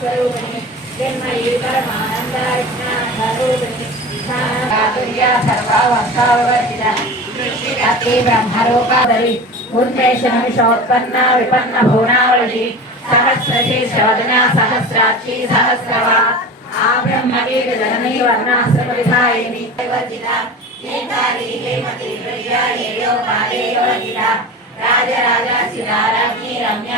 స్వరూపిణి జన్మయీ పరమానందరూపిణి సర్వావస్థావర్జిత దృష్టికర్తి బ్రహ్మరూపాదరి ఉన్మేషణ విపన్న భువనావళి సహస్రశీర్షవదన సహస్రాక్షి సహస్రవా ఆ బ్రహ్మవీర జననీ వర్ణాశ్రమవిధాయిని వర్జిత ఏకారి హేమతి ఏయో రాజరాజ రమ్య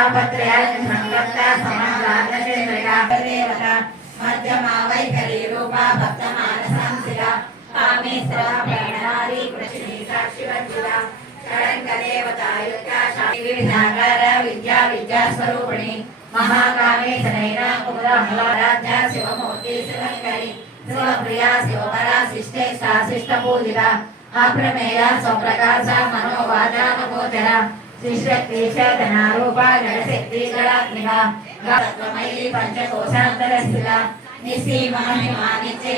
భద్రమత్తల్పలగ్ర పశుపాస విమోచిని మధ్యమా వైఖరి రూప భక్త మానసాంసిక కామేశ్వర ప్రణారి వివిధాకార విద్యా విద్యా స్వరూపిణి మహాకామేశనైన శివమూర్తి శివంకరి శివప్రియా శివపరా శిష్టే శాశిష్ట పూజిత అప్రమేయ స్వప్రకాశ మనోవాచామగోచర శిష్యక్తి చేతన రూప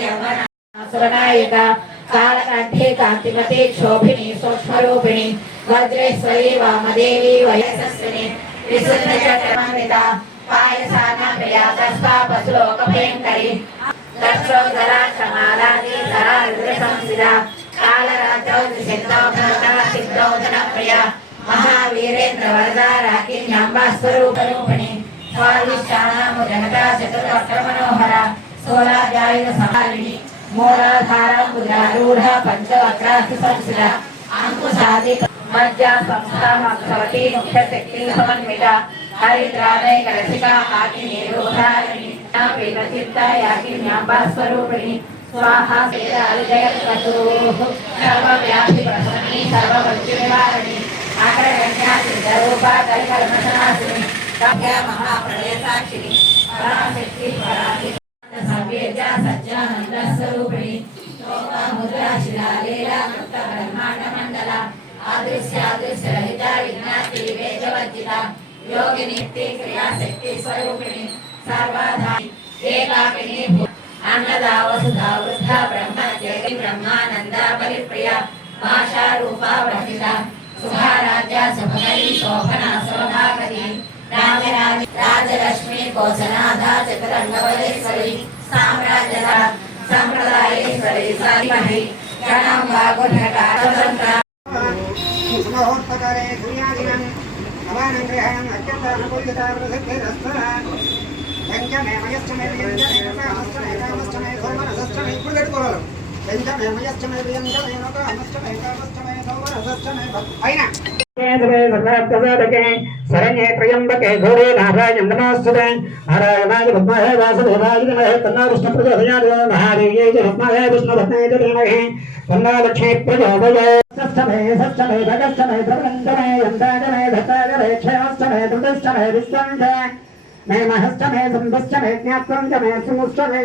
యవ్వన సురనాయిక కాలకంఠే కాంతిమతి శోభిని సూక్ష్మరూపిణి వజ్రేశ్వరి వామదేవి వయసస్విని విశుద్ధ చక్రమిత పాయసాన ప్రియ దస్వా క్షమాలాది సరా రుద్ర సంసిద కాలరాజౌ సిద్ధౌ సిద్ధౌదన ప్రియ మహావీరేంద్ర వరద రాకిన్యాంబా స్వరూపరూపిణి స్వాదిష్టానాము జనతా చతుర్వక్ర మనోహర సోలాజాయుధ సమాలిని మూలాధార ముద్రారూఢ పంచవక్రాస్తి సంసిద అంకుశాది మధ్య సంస్థామక్షవతి ముఖ్య శక్తి సమన్విత హరిద్రాదయ రసిక సిద్ధరూప కలికల్మషనాశిని కావ్య పరాశక్తి పరాశక్తి సవ్యేజ సజ్జానంద స్వరూపిణి శోభా ముద్రా శిలాలీల ముక్త బ్రహ్మాండ మండల అదృశ్య అదృశ్య రహిత విజ్ఞాతి వేదవర్జిత యోగిని క్రియాశక్తి స్వరూపిణి సర్వాధారి ఏకాకిని అన్నదా వసుధా వృద్ధ బ్రహ్మ జగతి బ్రహ్మానంద పరిప్రియ భాషా రూప రాజలక్ష్మి చతురంగవలేశ్వరి సామ్రాజ్యద సంప్రదాయేశ్వరి సారిమహి గణాంబా గుణకారంత్ర సూర్యాదినం భవానం గ్రహణం అత్యంత ఇప్పుడు కట్టుకోవాలి పైన शरण्ये त्र्यम्बके घोरे नाराय नमोऽस्तुते नारायणाय भद्महे वासुदेवाय नमः तन्नाविष्णुप्रचोदयात् महादेव्यै च भद्महे विष्णुभक्ताय च धीमहि तन्नालक्ष्मी प्रचोदये सप्तमे सप्तमे भगस्तमे प्रवन्दमे यन्ताजमे धताजमे क्षयस्तमे धृतस्तमे विश्वन्दे मे महस्तमे सन्दुष्टमे ज्ञात्वं च मे सुमुष्टमे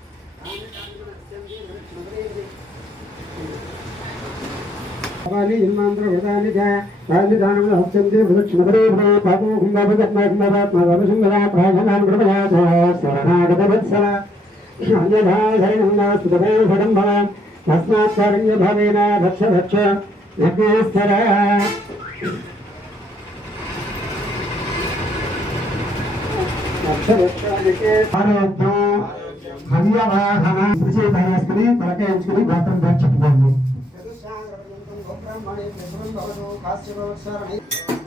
జన్మాంతర వృతాని చ రాజధానం హస్తంతే ప్రదక్షిణపరే పాపో కుంభపద్మాత్మవాత్మవశంగరా ప్రాజనాన్ కృపయా శరణాగత అన్యథా ధైర్యం నాస్తుతమే ఫలం భవ తస్మాత్ కారుణ్య భావేన భక్ష భక్ష యజ్ఞేశ్వర భక్ష భక్ష యజ్ఞేశ్వర హవ్యవాహన శ్రీశైలస్మని తలకేయించుకుని सर्वकर्माणि प्रसन्नं भवतु काश्चित् शरणै